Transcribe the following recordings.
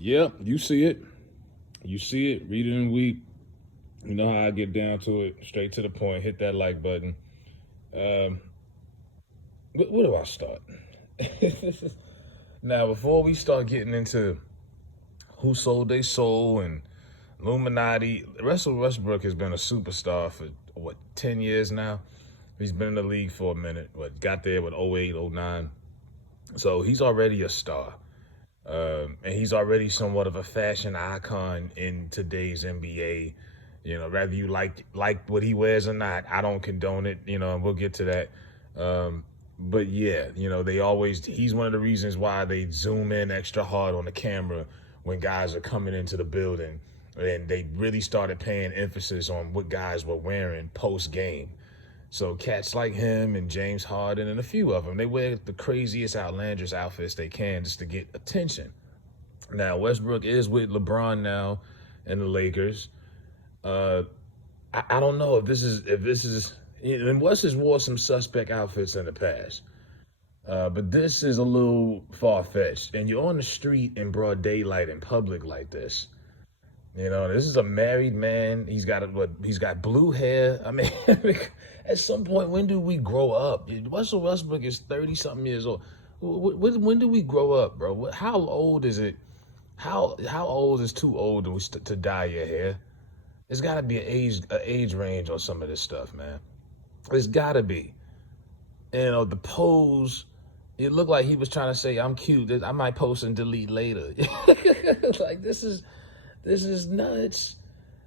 Yep, you see it. You see it. Read it and weep. You know how I get down to it. Straight to the point. Hit that like button. Um, where do I start? Now, before we start getting into who sold their soul and Illuminati, Russell Westbrook has been a superstar for, 10 years now? He's been in the league for a minute. Got there with 08, 09. So he's already a star. And he's already somewhat of a fashion icon in today's NBA. Whether you like what he wears or not, I don't condone it. And we'll get to that. But yeah, he's one of the reasons why they zoom in extra hard on the camera when guys are coming into the building, and they really started paying emphasis on what guys were wearing post game. So cats like him and James Harden and a few of them, they wear the craziest, outlandish outfits they can just to get attention. Now, Westbrook is with LeBron now and the Lakers. I don't know if this is, and West has wore some suspect outfits in the past. But this is a little far-fetched. And you're on the street in broad daylight in public like this. This is a married man. He's got blue hair. I mean, at some point, when do we grow up? Russell Westbrook is 30-something years old. When do we grow up, bro? How old is it? How old is too old to dye your hair? There's got to be an age range on some of this stuff, man. There's got to be. The pose, it looked like he was trying to say, I'm cute. I might post and delete later. Like, this is nuts.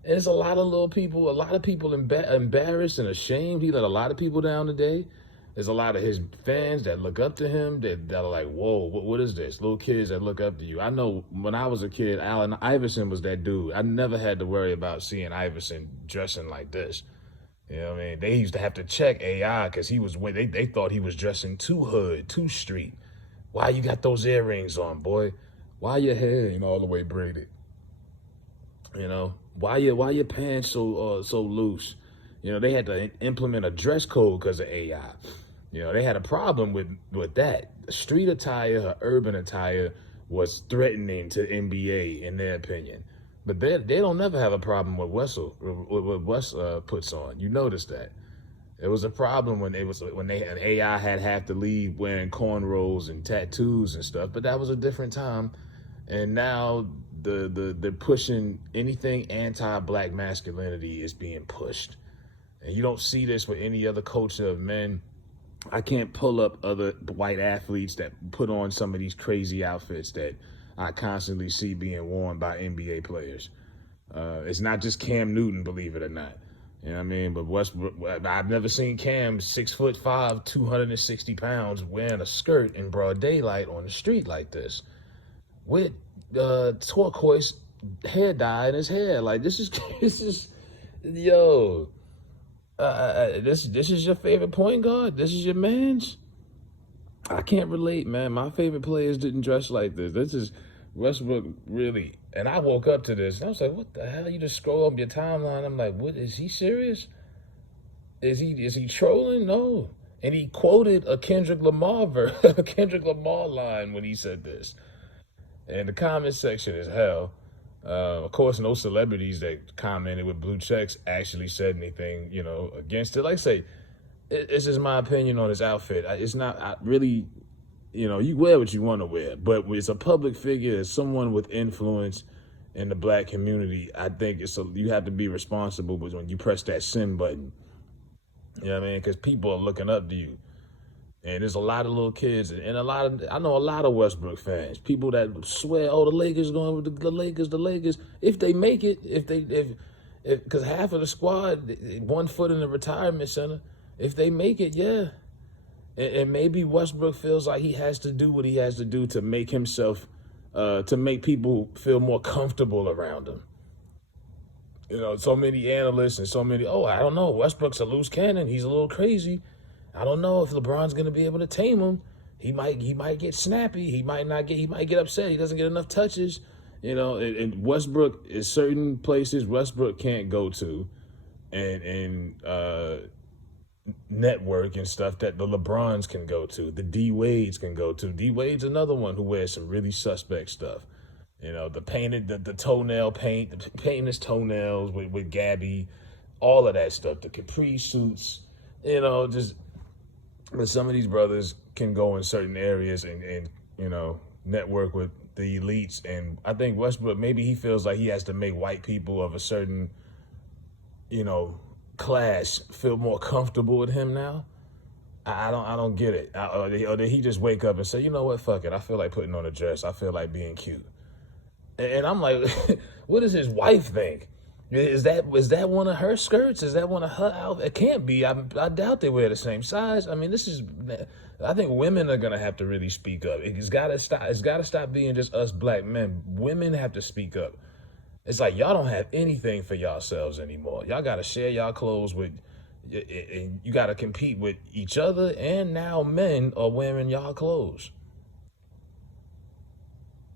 And there's a lot of people embarrassed and ashamed. He let a lot of people down today. There's a lot of his fans that look up to him that are like, whoa, what is this? Little kids that look up to you. I know when I was a kid, Allen Iverson was that dude. I never had to worry about seeing Iverson dressing like this. You know what I mean? They used to have to check AI because they thought he was dressing too hood, too street. Why you got those earrings on, boy? Why your hair all the way braided? Why your pants so loose? They had to implement a dress code because of AI. They had a problem with that. Street attire, urban attire was threatening to NBA in their opinion. But they don't never have a problem with what West puts on. You notice that. It was a problem when AI had half the league wearing cornrows and tattoos and stuff, but that was a different time. And now they're pushing anything anti-black masculinity is being pushed. And you don't see this with any other culture of men. I can't pull up other white athletes that put on some of these crazy outfits that I constantly see being worn by NBA players. It's not just Cam Newton, believe it or not. You know what I mean? But Westbrook, I've never seen Cam 6'5", 260 pounds wearing a skirt in broad daylight on the street like this with turquoise hair dye in his hair. Like this is yo. This is your favorite point guard? This is your man's? I can't relate, man. My favorite players didn't dress like this. This is Westbrook, really. And I woke up to this, and I was like, what the hell? You just scroll up your timeline. I'm like, what? Is he serious? Is he trolling? No. And he quoted a Kendrick Lamar line when he said this. And the comment section is hell. Of course, no celebrities that commented with blue checks actually said anything, against it. Like I say, this is my opinion on his outfit. It's not really, you wear what you want to wear, but it's a public figure, as someone with influence in the black community. I think you have to be responsible when you press that send button. You know what I mean? Because people are looking up to you. And there's a lot of little kids, and I know a lot of Westbrook fans, people that swear, oh, the Lakers going with the Lakers. If they make it, because half of the squad, 1 foot in the retirement center, if they make it, yeah. And maybe Westbrook feels like he has to do what he has to do to make himself, to make people feel more comfortable around him. So many analysts and I don't know, Westbrook's a loose cannon. He's a little crazy. I don't know if LeBron's going to be able to tame him. He might get snappy. He might get upset. He doesn't get enough touches. And Westbrook is certain places Westbrook can't go to and network and stuff that the LeBrons can go to, the D Wades can go to. D Wade's another one who wears some really suspect stuff. The painted, the toenail paint, painting his toenails with Gabby, all of that stuff, the capri suits, just, but some of these brothers can go in certain areas and network with the elites. And I think Westbrook, maybe he feels like he has to make white people of a certain, class feel more comfortable with him now. I don't get it. Or did he just wake up and say, you know what, fuck it, I feel like putting on a dress, I feel like being cute. And I'm like, what does his wife think? Is that one of her skirts? Is that one of her outfits? It can't be. I doubt they wear the same size. I mean, I think women are gonna have to really speak up. It's gotta stop. It's gotta stop being just us black men. Women have to speak up. It's like y'all don't have anything for yourselves anymore. Y'all gotta share y'all clothes with, and you gotta compete with each other. And now men are wearing y'all clothes.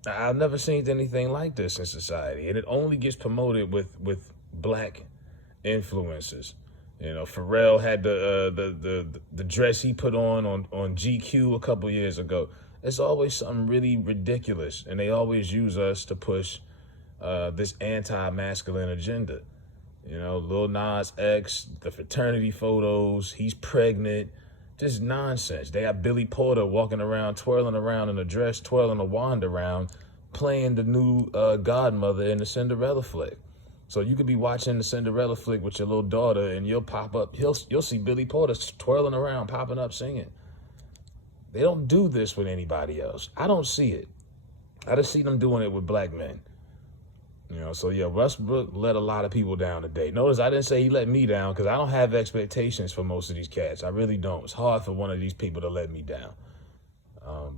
I've never seen anything like this in society, and it only gets promoted with black influencers. Pharrell had the dress he put on GQ a couple years ago. It's always something really ridiculous, and they always use us to push this anti-masculine agenda. Lil Nas X, the fraternity photos, he's pregnant, just nonsense. They have Billy Porter walking around, twirling around in a dress, twirling a wand around, playing the new godmother in the Cinderella flick. So you could be watching the Cinderella flick with your little daughter, and you'll pop up, you'll see Billy Porter twirling around, popping up, singing. They don't do this with anybody else. I don't see it. I just see them doing it with black men. So yeah, Westbrook let a lot of people down today. Notice I didn't say he let me down, because I don't have expectations for most of these cats. I really don't. It's hard for one of these people to let me down.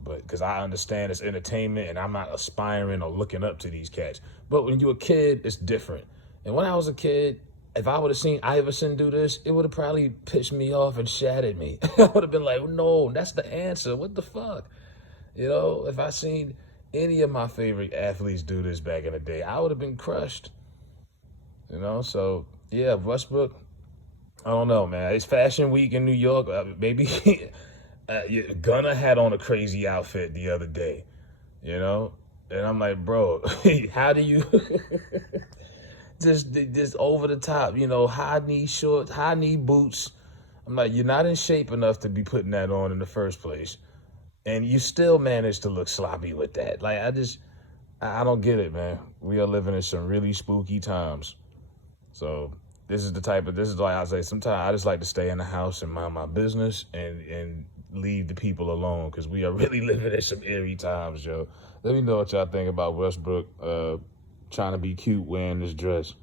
But because I understand it's entertainment, and I'm not aspiring or looking up to these cats. But when you're a kid, it's different. And when I was a kid, if I would have seen Iverson do this, it would have probably pissed me off and shattered me. I would have been like, no, that's the answer. What the fuck? If I seen any of my favorite athletes do this back in the day, I would have been crushed. So yeah, Westbrook, I don't know, man. It's Fashion Week in New York. Maybe Gunna had on a crazy outfit the other day, and I'm like, bro, how do you just over the top, high knee shorts, high knee boots? I'm like, you're not in shape enough to be putting that on in the first place. And you still manage to look sloppy with that. Like, I don't get it, man. We are living in some really spooky times. So this is why I say sometimes I just like to stay in the house and mind my business and leave the people alone, because we are really living in some eerie times, yo. Let me know what y'all think about Westbrook trying to be cute wearing this dress.